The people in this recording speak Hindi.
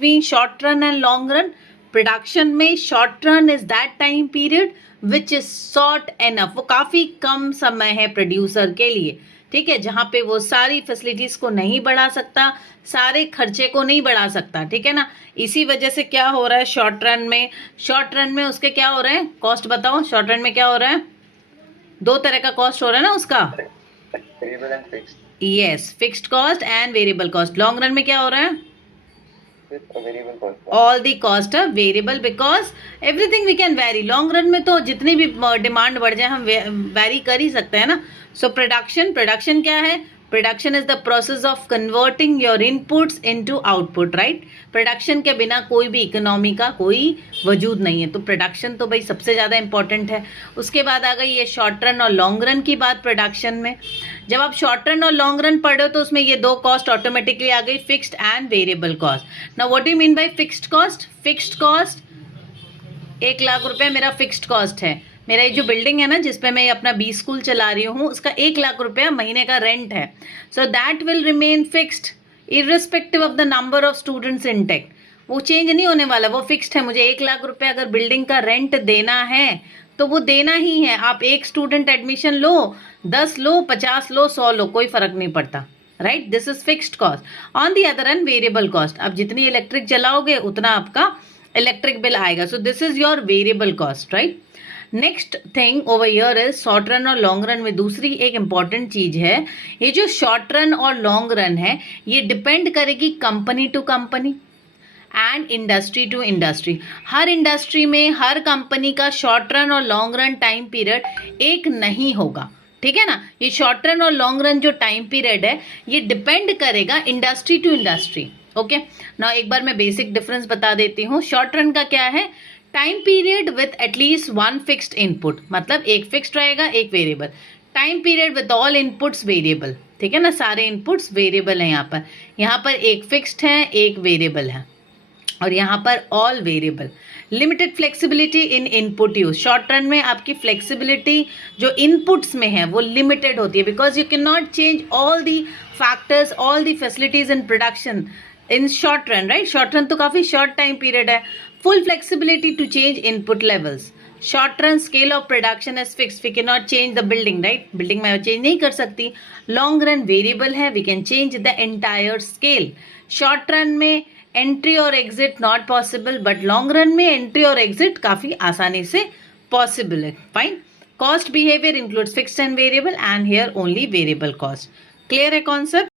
between short run and long run? Production में short run is that time period which is short enough, वो काफ़ी कम समय है प्रोड्यूसर के लिए, ठीक है, जहाँ पे वो सारी फैसिलिटीज़ को नहीं बढ़ा सकता, सारे खर्चे को नहीं बढ़ा सकता, ठीक है ना। इसी वजह से क्या हो रहा है शॉर्ट रन में उसके क्या हो रहे हैं कॉस्ट, बताओ शॉर्ट रन में क्या हो रहा है, दो तरह का कॉस्ट हो रहा है ना उसका, variable and fixed. Yes, fixed cost and variable cost. Long run में क्या हो रहा है, variable cost, all the cost are variable because everything we can vary. Long run में तो जितनी भी डिमांड बढ़ जाए हम वेरी कर ही सकते हैं ना। सो प्रोडक्शन क्या है, production is the process of converting your inputs into output, right. Production के बिना कोई भी इकोनॉमी का कोई वजूद नहीं है, तो प्रोडक्शन तो भाई सबसे ज़्यादा इंपॉर्टेंट है। उसके बाद आ गई ये शॉर्ट रन और लॉन्ग रन की बात। प्रोडक्शन में जब आप शॉर्ट रन और लॉन्ग रन पढ़ रहे हो तो उसमें ये दो कॉस्ट ऑटोमेटिकली आ गई, fixed and variable cost. Now what do you mean by fixed cost? Fixed cost 1 lakh रुपए मेरा फिक्स्ड कॉस्ट है, मेरा ये जो बिल्डिंग है ना जिसपे मैं अपना बी स्कूल चला रही हूँ उसका 1 लाख रुपया महीने का रेंट है। So that will remain fixed irrespective of the number of students intake, वो चेंज नहीं होने वाला, वो फिक्स्ड है। मुझे 1 लाख रुपया अगर बिल्डिंग का रेंट देना है तो वो देना ही है। आप एक स्टूडेंट एडमिशन लो, 10 लो, 50 लो, 100 लो, कोई फर्क नहीं पड़ता, right. This is fixed cost. On the other end variable cost, आप जितनी इलेक्ट्रिक जलाओगे उतना आपका इलेक्ट्रिक बिल आएगा। So this is your variable cost, right. Next thing over here is short run और लॉन्ग रन में दूसरी एक इंपॉर्टेंट चीज है, ये जो शॉर्ट रन और लॉन्ग रन है ये डिपेंड करेगी company to company and industry to industry. हर इंडस्ट्री में हर कंपनी का शॉर्ट रन और लॉन्ग रन टाइम पीरियड एक नहीं होगा, ठीक है ना। ये शॉर्ट रन और लॉन्ग रन जो टाइम पीरियड है ये डिपेंड करेगा इंडस्ट्री टू इंडस्ट्री, ओके ना। एक बार मैं बेसिक डिफरेंस बता देती हूँ। शॉर्ट रन का क्या है, time period with at least one fixed input, मतलब एक फिक्स्ड रहेगा एक variable. Time period with all inputs variable, ठीक है ना, सारे इनपुट्स वेरिएबल हैं यहाँ पर एक फिक्स्ड है एक वेरिएबल है और यहाँ पर ऑल वेरिएबल। लिमिटेड फ्लेक्सिबिलिटी इन इनपुट यूज, शॉर्ट रन में आपकी फ्लेक्सिबिलिटी जो इनपुट्स में है वो लिमिटेड होती है because you can not change all the factors, all the facilities in production in short run, right. Short run तो काफ़ी शॉर्ट टाइम पीरियड है। Full flexibility to change input levels. Short run scale of production is fixed, we can not change the building, right, building में चेंज नहीं कर सकती। लॉन्ग रन वेरिएबल है, we can change the entire scale. Short run में एंट्री और exit not possible, but long run में एंट्री और एग्जिट काफ़ी आसानी से पॉसिबल है, fine. Cost behaviour includes fixed and variable and here only variable cost. Clear है कॉन्सेप्ट?